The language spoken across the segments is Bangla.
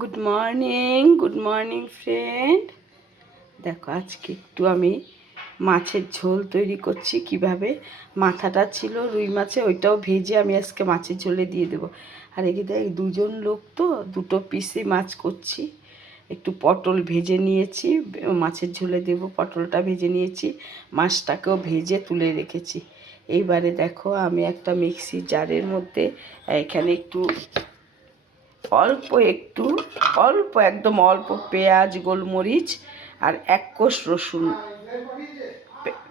Good morning friend. দেখো আজকে একটু আমি মাছের ঝোল তৈরি করছি। কিভাবে মাথাটা ছিল রুই মাছে, ওইটাও ভেজে আমি আজকে মাছের ঝোলে দিয়ে দেবো। আর এদিকে দেখ দুজন লোক তো দুটো পিসি মাছ করছি। একটু পটল ভেজে নিয়েছি, মাছের ঝোলে দেব। পটলটা ভেজে নিয়েছি, মাছটাকেও ভেজে তুলে রেখেছি। এইবারে দেখো আমি একটা মিক্সি জারের মধ্যে এখানে অল্প একদম অল্প পেঁয়াজ, গোলমরিচ আর এক কোষ রসুন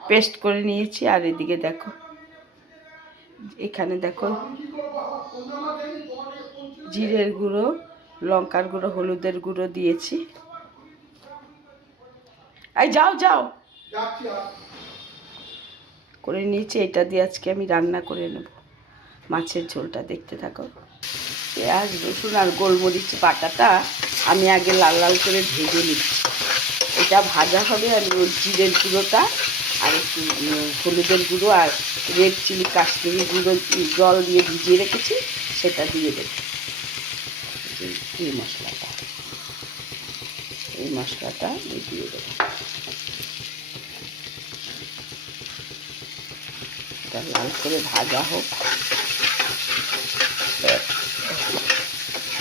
পেস্ট করে নিয়েছি। আর এদিকে দেখো, এখানে দেখো জিরের গুঁড়ো, লঙ্কার গুঁড়ো, হলুদের গুঁড়ো দিয়েছি। এই যাও করে নিয়েছি। এটা দিয়ে আজকে আমি রান্না করে নেব মাছের ঝোলটা। দেখতে থাকো। পেঁয়াজ, রসুন আর গোলমরিচ বাটাটা আমি আগে লাল লাল করে ভেজে নিচ্ছি। এটা ভাজা হবে। আমি ওই জিরের গুঁড়োটা আর একটু হলুদের গুঁড়ো আর রেড চিলি কাশ্মীরি গুঁড়ো জল দিয়ে ভিজিয়ে রেখেছি, সেটা দিয়ে দেব। এই মশলাটা দিয়ে দেবো। এটা লাল করে ভাজা হোক।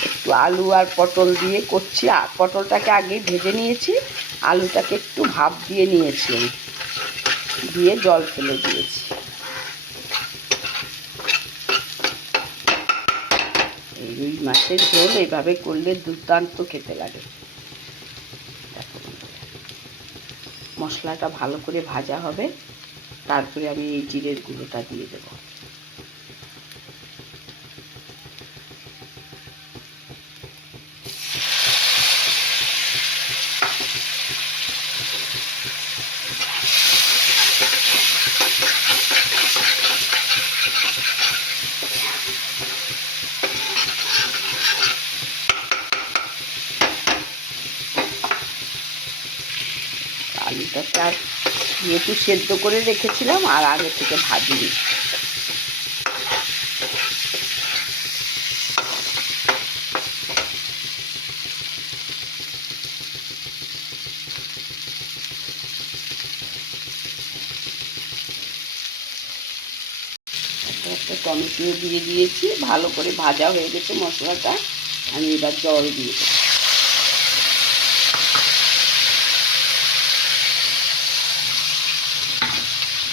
একটু আলু আর পটল দিয়ে করছি। পটলটাকে আগেই ভেজে নিয়েছি, আলুটাকে একটু ভাপ দিয়ে নিয়েছি, দিয়ে জল ফেলে দিয়েছি। এই রুই মাছের ঝোল এইভাবে করলে দুর্দান্ত খেতে লাগে। মশলাটা ভালো করে ভাজা হবে, তারপরে আমি এই জিরের গুঁড়োটা দিয়ে দেবো। আলুটাকে আর একটু সেদ্ধ করে রেখেছিলাম আর আগে থেকে ভাজিনি। একটা টমেটো দিয়ে দিয়েছি, ভালো করে ভাজা হয়ে গেছে মশলাটা। আমি এবার জল দিয়ে দেবো।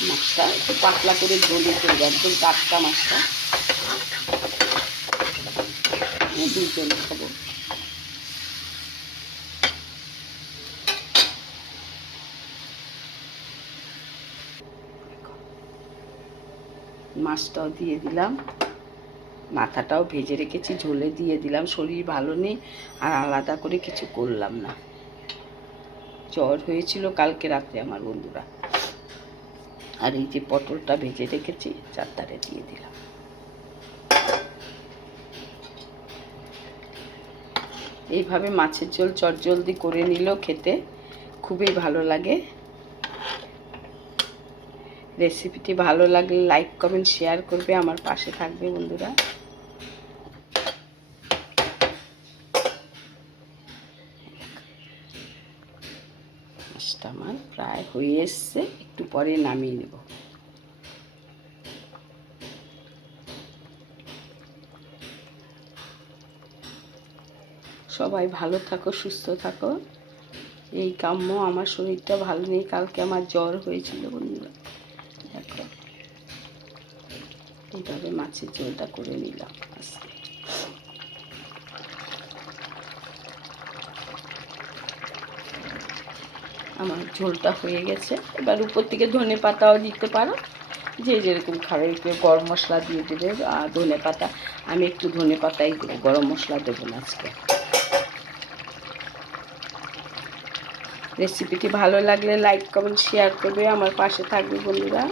মাছটা একটু পাতলা করে ঝোলে করবো, একদম টাটকা মাছটা। দুজন খাবো। মাছটাও দিয়ে দিলাম, মাথাটাও ভেজে রেখেছি, ঝোলে দিয়ে দিলাম। শরীর ভালো নেই আর আলাদা করে কিছু করলাম না। জ্বর হয়েছিল কালকে রাতে আমার বন্ধুরা। আর এই যে পটলটা ভেজে রেখেছি, চারটারে দিয়ে দিলাম। এইভাবে মাছের ঝোল চটজলদি করে নিলেও খেতে খুবই ভালো লাগে। রেসিপিটি ভালো লাগলে লাইক, কমেন্ট, শেয়ার করবে, আমার পাশে থাকবে বন্ধুরা। মাছটা আমার প্রায় হয়ে এসছে, একটু পরে নামিয়ে নেব। সবাই ভালো থাকো, সুস্থ থাকো, এই কাম্য। আমার শরীরটা ভালো নেই, কালকে আমার জ্বর হয়েছিল বন্ধুরা। দেখো এইভাবে মাছের ঝোলটা করে নিলাম আজকে। আমার ঝোলটা হয়ে গেছে। এবার উপর থেকে ধনে পাতাও দিতে পারো, যে যেরকম খাবে। একটু গরম মশলা দিয়ে দেবে। আর ধনে পাতা, আমি একটু ধনে পাতাই দেবো, গরম মশলা দেবো না আজকে। রেসিপিটি ভালো লাগলে লাইক, কমেন্ট, শেয়ার করবে, আমার পাশে থাকবে বন্ধুরা।